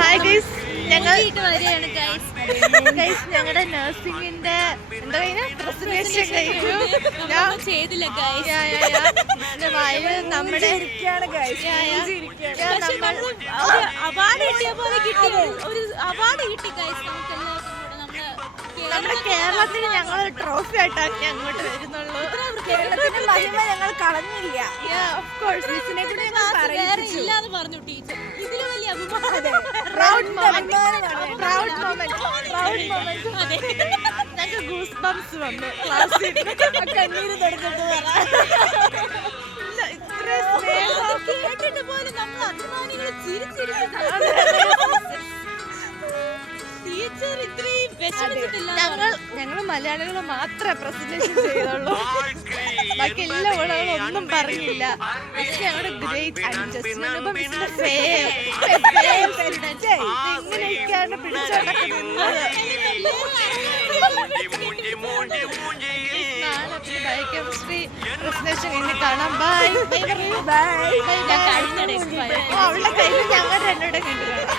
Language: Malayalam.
ഹായ് ഗൈസ്, ഞങ്ങൾ ഗൈസ് ഞങ്ങളുടെ നഴ്സിംഗിന്റെ എന്താ പ്രസന്റേഷൻ കഴിഞ്ഞു. ചെയ്തില്ല നമ്മുടെ അവാർഡ് കിട്ടിയ പോലെ കിട്ടി, ഒരു അവാർഡ് കിട്ടി ഗൈസ്. നമുക്ക് നമ്മുടെ കേരളത്തിന് ഞങ്ങൾ ട്രോഫി ആയിട്ടാണ് അങ്ങോട്ട് വരുന്നുള്ളൂ. കേരളത്തിന്റെ മഹിമ ഞങ്ങൾ കളഞ്ഞില്ല. വേറെ ഇല്ലാന്ന് പറഞ്ഞു ടീച്ചർ. ഇതിലും വലിയ അഭിമാനം. ഞങ്ങൾക്ക് ഗൂസ് ബംസ് വന്നു ക്ലാസ്സിൽ. കണ്ണീര് തുടച്ചിട്ട് കേട്ടിട്ട് പോലും നമ്മൾ അഭിമാനികൾ ടീച്ചർ ഇത്രയും വിഷമിച്ചിട്ടില്ല. ഞങ്ങൾ മലയാളികൾ മാത്രമേ പ്രസന്റേഷൻ ചെയ്തുള്ളൂ. ബാക്കി എല്ലാ ഓളുകളും ഒന്നും പറഞ്ഞില്ല. ഞങ്ങളുടെ ഗ്രേറ്റ് ഇങ്ങനെയൊക്കെയാണ് പിടിച്ചോണ്ടൊക്കെ ബയോകെമിസ്ട്രി പ്രസന്റേഷൻ ഇനി കാണാം. Bye bye bye. അവളുടെ കയ്യിൽ ഞങ്ങൾ രണ്ടോടെ കണ്ടു കാണാം.